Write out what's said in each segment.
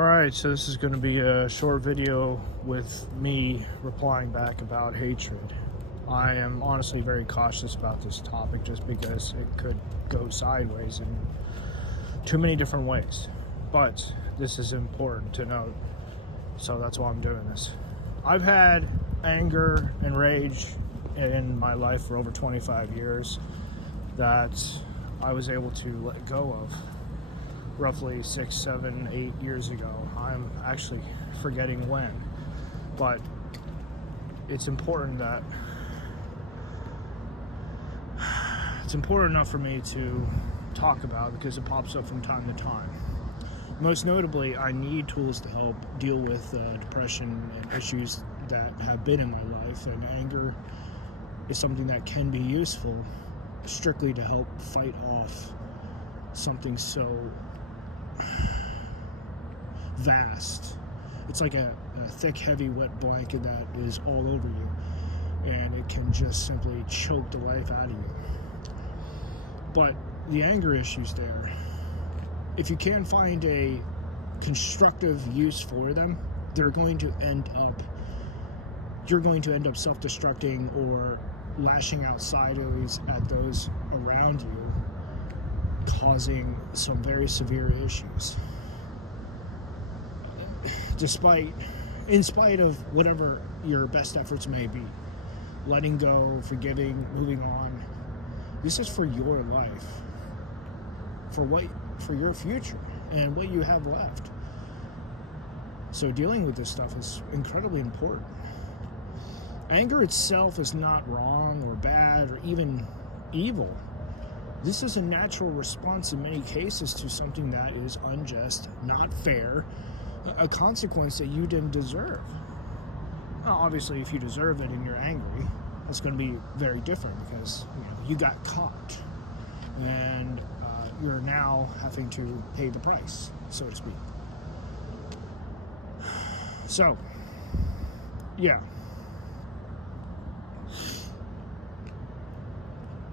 Alright, so this is going to be a short video with me replying back about hatred. I am honestly very cautious about this topic just because it could go sideways in too many different ways. But this is important to note, so that's why I'm doing this. I've had anger and rage in my life for over 25 years that I was able to let go of roughly 6, 7, 8 years ago. I'm actually forgetting when, but it's important that it's important enough for me to talk about because it pops up from time to time. Most notably, I need tools to help deal with depression and issues that have been in my life, and anger is something that can be useful strictly to help fight off something so vast. It's like a thick, heavy, wet blanket that is all over you, and it can just simply choke the life out of you. But the anger issues there, if you can find a constructive use for them, you're going to end up self-destructing or lashing out sideways at those around you, causing some very severe issues. In spite of whatever your best efforts may be, letting go, forgiving, moving on, this is for your life, for your future and what you have left. So dealing with this stuff is incredibly important. Anger itself is not wrong or bad or even evil. This is a natural response in many cases to something that is unjust, not fair, a consequence that you didn't deserve. Now, obviously, if you deserve it and you're angry, that's going to be very different because you got caught and you're now having to pay the price, so to speak. So, yeah.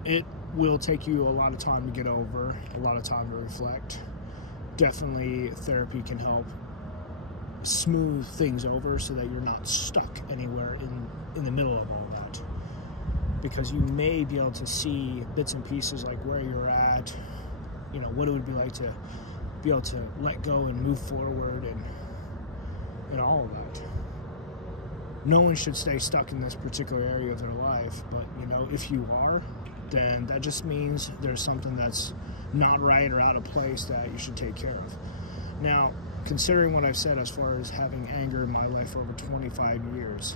It will take you a lot of time to get over, a lot of time to reflect. Definitely therapy can help smooth things over so that you're not stuck anywhere in the middle of all that. Because you may be able to see bits and pieces like where you're at, what it would be like to be able to let go and move forward and all of that. No one should stay stuck in this particular area of their life, but if you are, then that just means there's something that's not right or out of place that you should take care of. Now, considering what I've said as far as having anger in my life for over 25 years,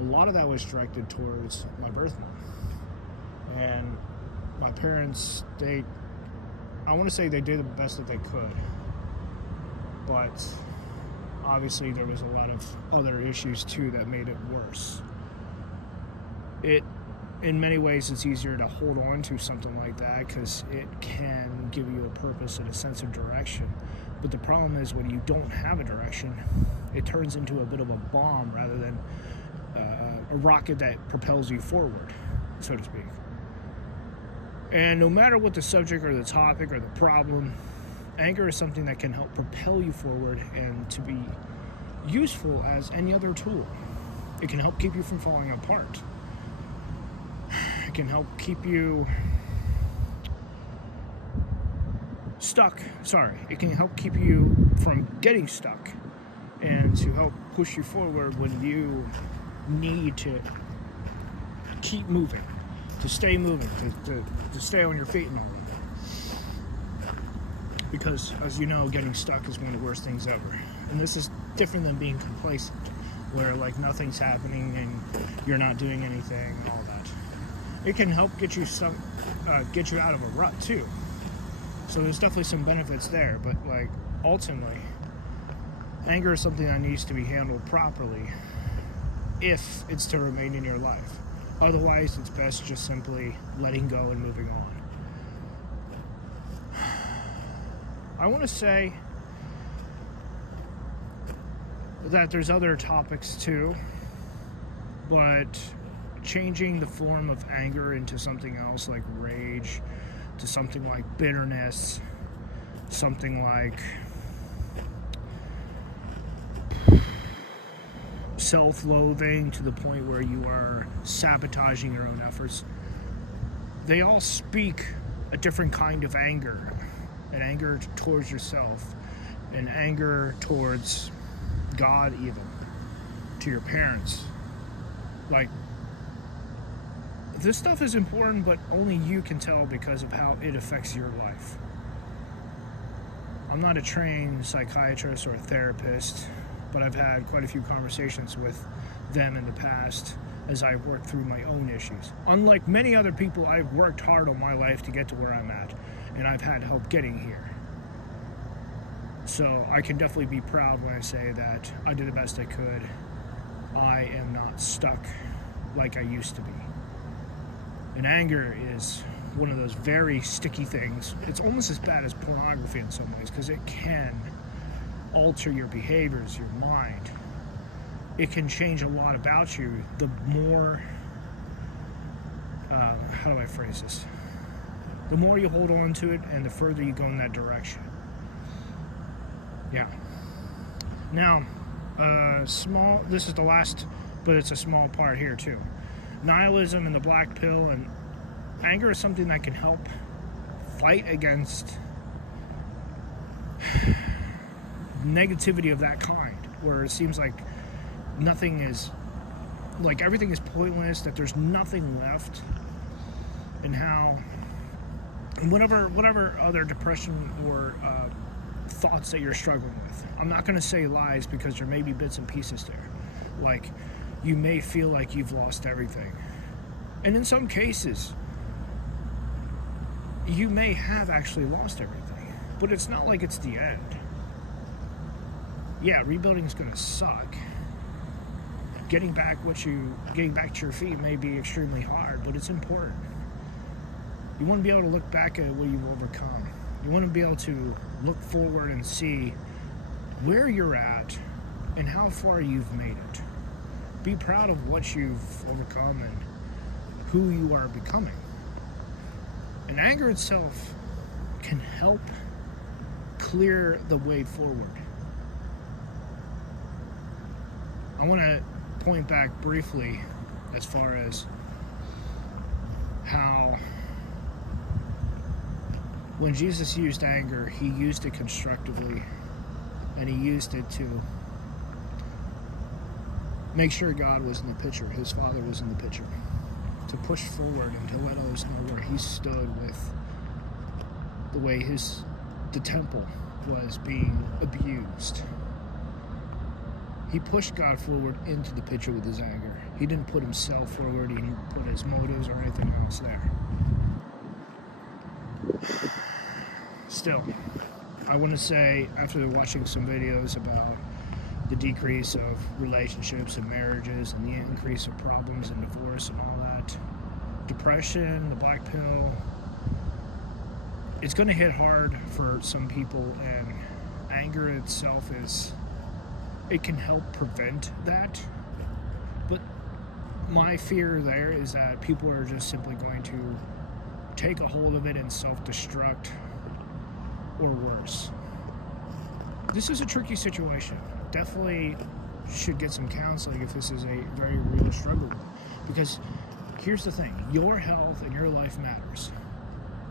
a lot of that was directed towards my birth mom. And my parents, I want to say they did the best that they could, but obviously there was a lot of other issues too that made it worse. In many ways, it's easier to hold on to something like that because it can give you a purpose and a sense of direction. But the problem is when you don't have a direction, it turns into a bit of a bomb rather than a rocket that propels you forward, so to speak. And no matter what the subject or the topic or the problem, anger is something that can help propel you forward and to be useful as any other tool. It can help keep you from falling apart. It can help keep you stuck. It can help keep you from getting stuck and to help push you forward when you need to keep moving, to stay moving, to stay on your feet and all of that. Because, as you know, getting stuck is one of the worst things ever. And this is different than being complacent, where nothing's happening and you're not doing anything and all that. It can help get you out of a rut too. So there's definitely some benefits there, but ultimately, anger is something that needs to be handled properly if it's to remain in your life. Otherwise, it's best just simply letting go and moving on. I want to say that there's other topics too, but changing the form of anger into something else like rage, to something like bitterness, something like self-loathing to the point where you are sabotaging your own efforts, they all speak a different kind of anger. An anger towards yourself, an anger towards God, even to your parents. Like, this stuff is important, but only you can tell because of how it affects your life. I'm not a trained psychiatrist or a therapist, but I've had quite a few conversations with them in the past as I've worked through my own issues. Unlike many other people, I've worked hard on my life to get to where I'm at, and I've had help getting here. So I can definitely be proud when I say that I did the best I could. I am not stuck like I used to be. And anger is one of those very sticky things. It's almost as bad as pornography in some ways, because it can alter your behaviors, your mind. It can change a lot about you. The more, how do I phrase this? The more you hold on to it and the further you go in that direction. Yeah. Now, this is the last, but it's a small part here too. Nihilism and the black pill and anger is something that can help fight against negativity of that kind, where it seems like nothing is, like everything is pointless, that there's nothing left, and how whatever other depression or thoughts that you're struggling with. I'm not going to say lies, because there may be bits and pieces there. Like, you may feel like you've lost everything, and in some cases you may have actually lost everything, but it's not like it's the end. Yeah, rebuilding is going to suck. Getting back to your feet may be extremely hard, but it's important. You want to be able to look back at what you've overcome. You want to be able to look forward and see where you're at and how far you've made it. Be proud of what you've overcome and who you are becoming. And anger itself can help clear the way forward. I want to point back briefly as far as how when Jesus used anger, he used it constructively, and he used it to make sure God was in the picture, his Father was in the picture, to push forward and to let others know where he stood with the way the temple was being abused. He pushed God forward into the picture with his anger. He didn't put himself forward, he didn't put his motives or anything else there. Still, I want to say, after watching some videos about the decrease of relationships and marriages and the increase of problems and divorce and all that, depression, the black pill, it's going to hit hard for some people, and anger itself it can help prevent that. But my fear there is that people are just simply going to take a hold of it and self-destruct, or worse. This is a tricky situation. Definitely should get some counseling if this is a very real struggle. Because here's the thing, your health and your life matters.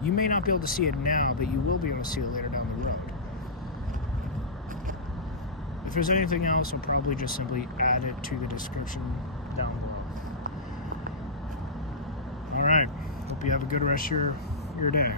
You may not be able to see it now, but you will be able to see it later down the road. If there's anything else, I'll probably just simply add it to the description down below. Alright, hope you have a good rest of your day.